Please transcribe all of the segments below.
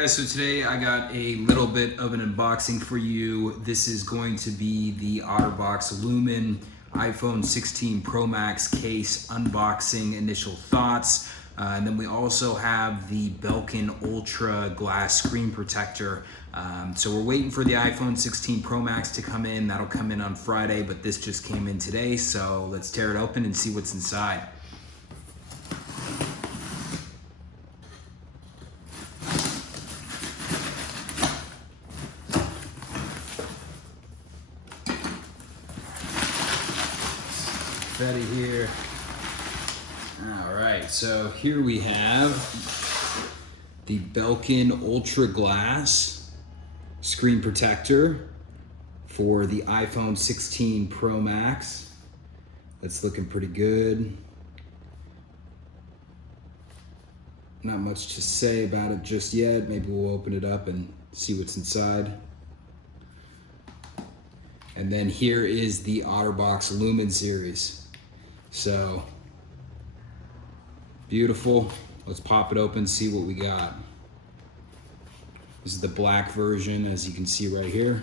guys, so today I got a little bit of an unboxing for you. This is going to be the OtterBox Lumen iPhone 16 Pro Max case unboxing, initial thoughts. And then we also have the Belkin Ultra glass screen protector. So we're waiting for the iPhone 16 Pro Max to come in. That'll come in on Friday, but this just came in today. So let's tear it open and see what's inside. Ready here. All right, so here we have the Belkin Ultra Glass screen protector for the iPhone 16 Pro Max. That's looking pretty good. Not much to say about it just yet. Maybe we'll open it up and see what's inside. And then here is the OtterBox Lumen Series. So, beautiful. Let's pop it open, see what we got. This is the black version, as you can see right here.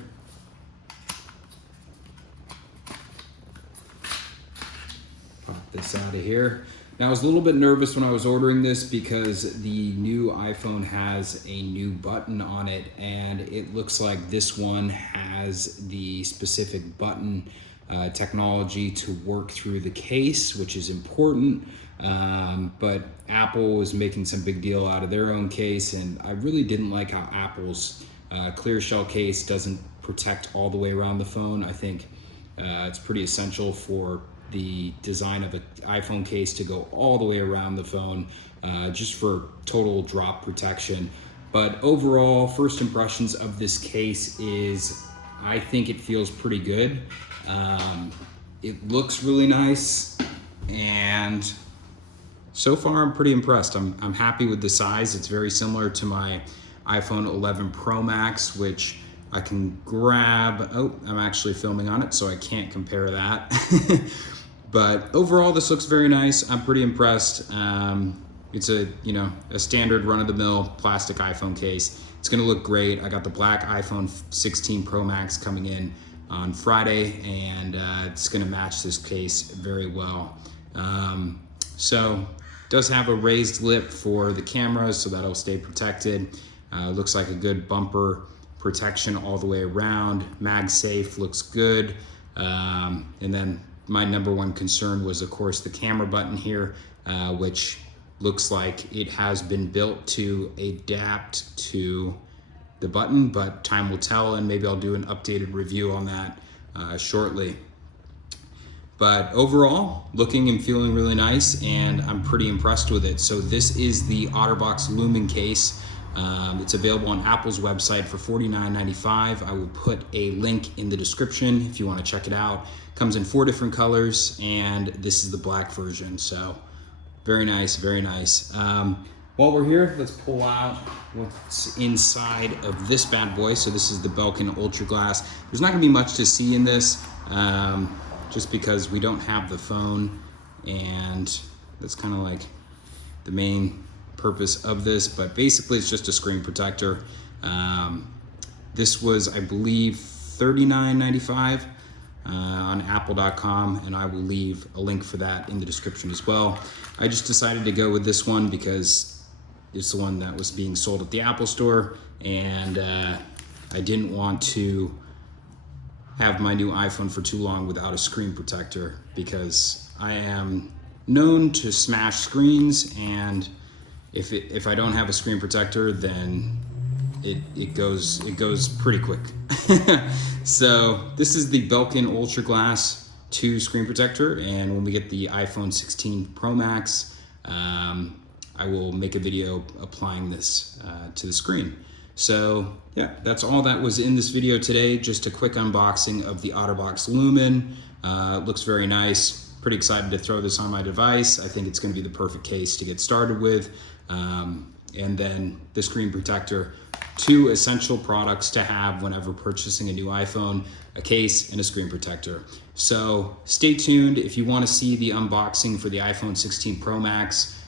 Pop this out of here. Now, I was a little bit nervous when I was ordering this because the new iPhone has a new button on it, and it looks like this one has the specific button technology to work through the case, which is important. But Apple was making some big deal out of their own case, and I really didn't like how Apple's clear shell case doesn't protect all the way around the phone. I think it's pretty essential for the design of an iPhone case to go all the way around the phone, just for total drop protection. But overall, first impressions of this case is I think it feels pretty good. It looks really nice, and so far I'm pretty impressed. I'm happy with the size. It's very similar to my iPhone 11 Pro Max, which I can grab. Oh, I'm actually filming on it, so I can't compare that. But overall, this looks very nice. I'm pretty impressed. It's a standard run-of-the-mill plastic iPhone case. It's gonna look great. I got the black iPhone 16 Pro Max coming in on Friday, and it's gonna match this case very well. So it does have a raised lip for the cameras, so that'll stay protected. Looks like a good bumper protection all the way around. MagSafe looks good. And then my number one concern was, of course, the camera button here, which looks like it has been built to adapt to the button, but time will tell, and maybe I'll do an updated review on that shortly. But overall, looking and feeling really nice, and I'm pretty impressed with it. So this is the OtterBox Lumen case. It's available on Apple's website for $49.95. I will put a link in the description if you want to check it out. Comes in 4 different colors, and this is the black version. So very nice, very nice. While we're here, let's pull out what's inside of this bad boy. So this is the Belkin Ultra Glass. There's not gonna be much to see in this, just because we don't have the phone, and that's kind of like the main purpose of this. But basically, it's just a screen protector. This was, I believe, $39.95 on apple.com, and I will leave a link for that in the description as well. I just decided to go with this one because it's the one that was being sold at the Apple Store, and I didn't want to have my new iPhone for too long without a screen protector, because I am known to smash screens, and if I don't have a screen protector, then it goes pretty quick. So this is the Belkin Ultra Glass 2 screen protector, and when we get the iPhone 16 Pro Max, I will make a video applying this to the screen. So yeah, that's all that was in this video today. Just a quick unboxing of the OtterBox Lumen. It looks very nice. Pretty excited to throw this on my device. I think it's gonna be the perfect case to get started with. And then the screen protector, 2 essential products to have whenever purchasing a new iPhone: a case and a screen protector. So stay tuned if you want to see the unboxing for the iPhone 16 Pro Max,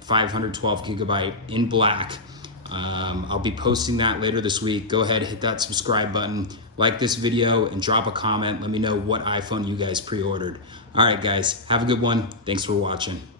512 gigabyte in black. I'll be posting that later this week. Go ahead, hit that subscribe button, like this video, and drop a comment. Let me know what iPhone you guys pre-ordered. All right, guys, have a good one. Thanks for watching.